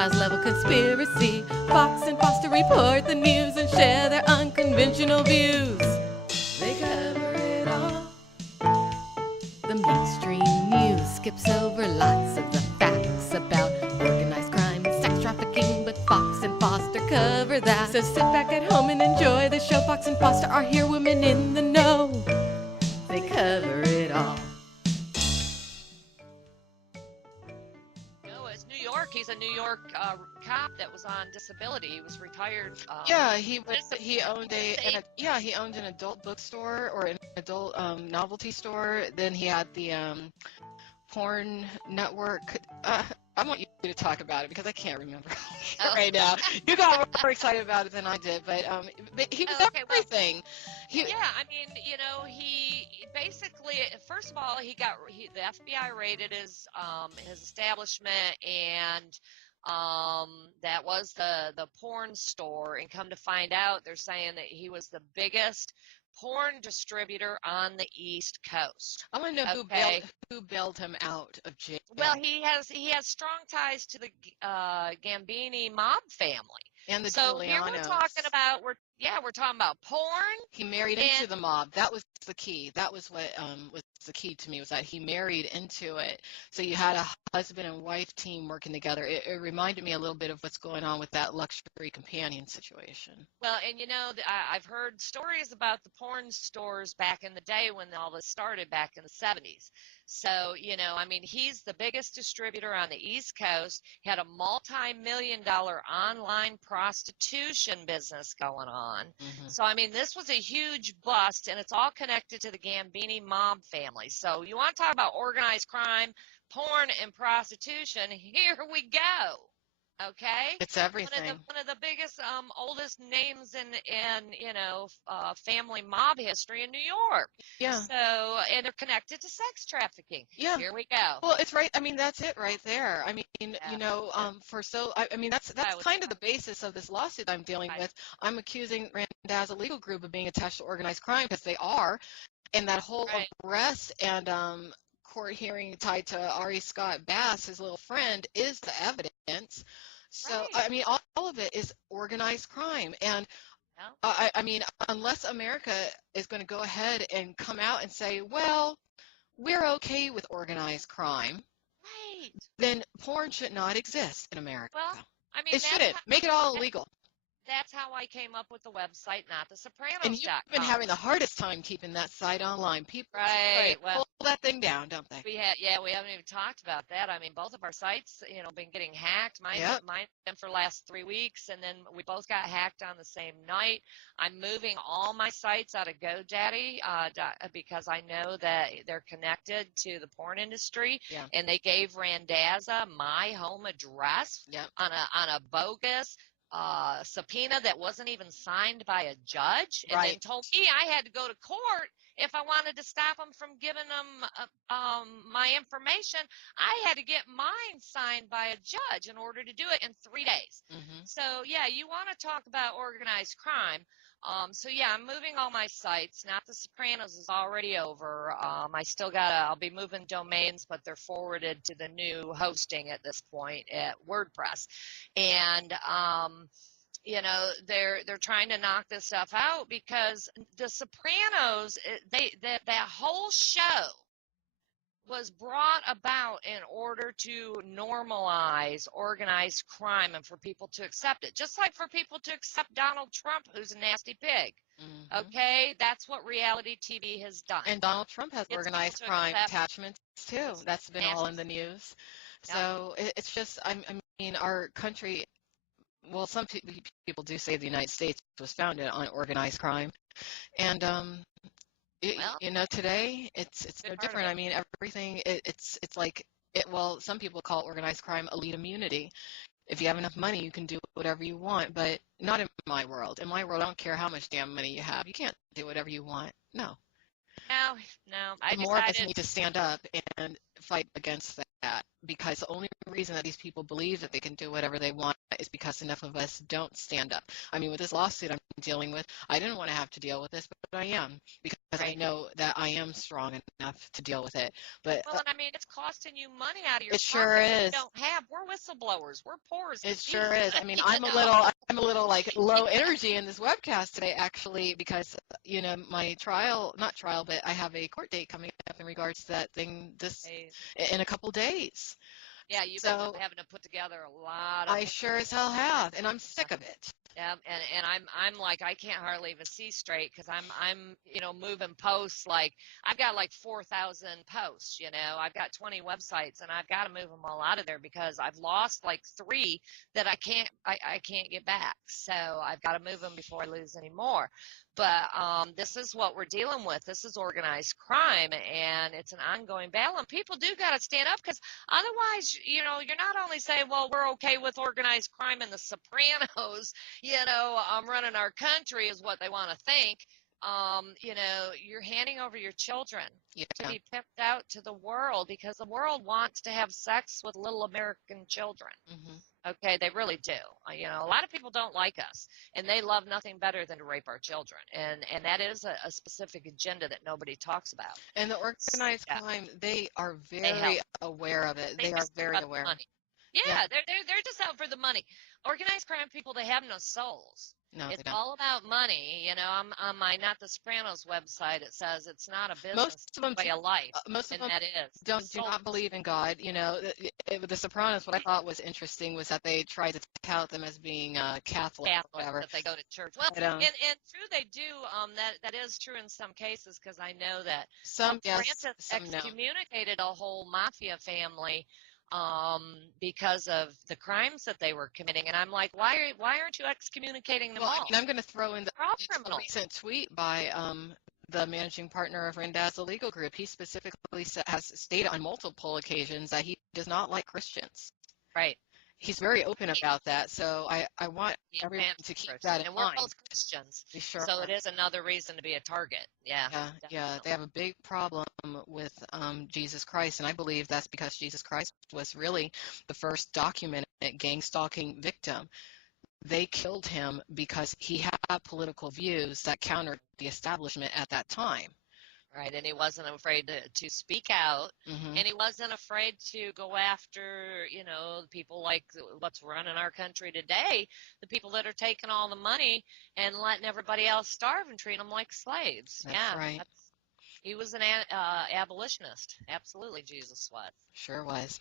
X-Files level conspiracy. Fox and Foster report the news and share their unconventional views. They cover it all. The mainstream news skips over lots of the facts about organized crime and sex trafficking, but Fox and Foster cover that. So sit back at home and enjoy the show. Fox and Foster are here, women in the know. They cover it all. He's a New York cop that was on disability. He was retired. He owned an adult bookstore or an adult novelty store. Then he had the porn network. I want you to talk about it because I can't remember right now. You got more excited about it than I did, but he was everything. He basically, first of all, the FBI raided his establishment, and that was the porn store. And come to find out, they're saying that he was the biggest porn distributor on the East Coast. I want to know who bailed him out of jail. Well, he has strong ties to the Gambini mob family. And the so Giulianos. Here we're talking about porn. He married into the mob. That was the key. That was what was the key to me, was that he married into it. So you had a husband and wife team working together. It reminded me a little bit of what's going on with that luxury companion situation. Well, and I've heard stories about the porn stores back in the day when all this started back in the 70s. So, he's the biggest distributor on the East Coast. He had a multi-million-dollar online prostitution business going on. Mm-hmm. So, this was a huge bust, and it's all connected to the Gambini mob family. So, you want to talk about organized crime, porn, and prostitution? Here we go. Okay, it's everything. One of the biggest, oldest names in family mob history in New York. Yeah. So, and they're connected to sex trafficking. Yeah. Here we go. Well, it's right. That's it right there. That's kind of the basis of this lawsuit I'm dealing with. I'm accusing Randazza Legal Group of being attached to organized crime, because they are, and that whole arrest and court hearing tied to Ari Scott Bass, his little friend, is the evidence. So, all of it is organized crime. And, unless America is going to go ahead and come out and say, well, we're okay with organized crime, then porn should not exist in America. Well, it shouldn't. Make it all illegal. That's how I came up with the website, not the Sopranos. And you've been having the hardest time keeping that site online. People pull that thing down, don't they? We haven't even talked about that. Both of our sites, been getting hacked. Mine been for the last 3 weeks, and then we both got hacked on the same night. I'm moving all my sites out of GoDaddy because I know that they're connected to the porn industry, and they gave Randazza my home address on a bogus subpoena that wasn't even signed by a judge, and then told me I had to go to court if I wanted to stop them from giving them my information. I had to get mine signed by a judge in order to do it in 3 days. Mm-hmm. So you want to talk about organized crime. I'm moving all my sites. Not the Sopranos is already over. I'll be moving domains, but they're forwarded to the new hosting at this point at WordPress. And, they're trying to knock this stuff out because the Sopranos, that whole show was brought about in order to normalize organized crime and for people to accept it. Just like for people to accept Donald Trump, who's a nasty pig. Mm-hmm. Okay? That's what reality TV has done. And Donald Trump has organized crime attachments, too. That's been all in the news. So it's just, our country, well, some people do say the United States was founded on organized crime. And, today it's no different. Everything, it's like, some people call organized crime elite immunity. If you have enough money, you can do whatever you want, but not in my world. In my world, I don't care how much damn money you have. You can't do whatever you want. No. No. More of us need to stand up and fight against that, because the only reason that these people believe that they can do whatever they want is because enough of us don't stand up. I mean, with this lawsuit I'm dealing with, I didn't want to have to deal with this, but I am, because I know that I am strong enough to deal with it. But Well, and I mean, it's costing you money out of your it sure pocket that is. you don't have. We're whistleblowers. We're poor as It can sure be. is. I mean, You I'm know? a little like low energy in this webcast today, actually, because my trial, not trial, but I have a court date coming up in regards to that thing Hey, in a couple days. yeah, you've been So having to put together a lot of I sure as hell have, and I'm yeah. sick of it. Yeah, and I'm like I can't hardly even see straight because I'm moving posts like I've got like 4,000 posts. I've got 20 websites and I've got to move them all out of there because I've lost like 3 that I can't get back. So I've got to move them before I lose any more. But this is what we're dealing with. This is organized crime, and it's an ongoing battle. And people do got to stand up because otherwise, you're not only saying, well, we're okay with organized crime in the Sopranos, running our country is what they want to think. You're handing over your children to be pimped out to the world because the world wants to have sex with little American children. Mm-hmm. Okay, they really do. A lot of people don't like us, and they love nothing better than to rape our children, and that is a specific agenda that nobody talks about. And the organized crime, they are They very help. aware of it. They are Just very about the aware. money. Yeah. Yeah, they're just out for the money. Organized crime people, they have no souls. No, It's they don't. all about money. I'm on my Not the Sopranos website. It says it's not a business, Most of them, it's a way of life, most of and them that is do not believe in God. With the Sopranos, what I thought was interesting was that they tried to tout them as being Catholic or whatever. that they go to church. Well, But, and true, they do. That is true in some cases because I know that some yes, Francis some no. excommunicated a whole mafia family because of the crimes that they were committing, and I'm like, why aren't you excommunicating them all? And I'm going to throw in the recent tweet by the managing partner of Randazza Legal Group. He specifically has stated on multiple occasions that he does not like Christians. Right. He's very open about that, so I want everyone to keep that in and mind. we're both Christians, sure so it is another reason to be a target. Yeah, they have a big problem with Jesus Christ, and I believe that's because Jesus Christ was really the first documented gang stalking victim. They killed him because he had political views that countered the establishment at that time. Right, and he wasn't afraid to speak out, Mm-hmm. and he wasn't afraid to go after, people like what's running our country today, the people that are taking all the money and letting everybody else starve and treat them like slaves. That's right. He was an abolitionist. Absolutely, Jesus was. Sure was.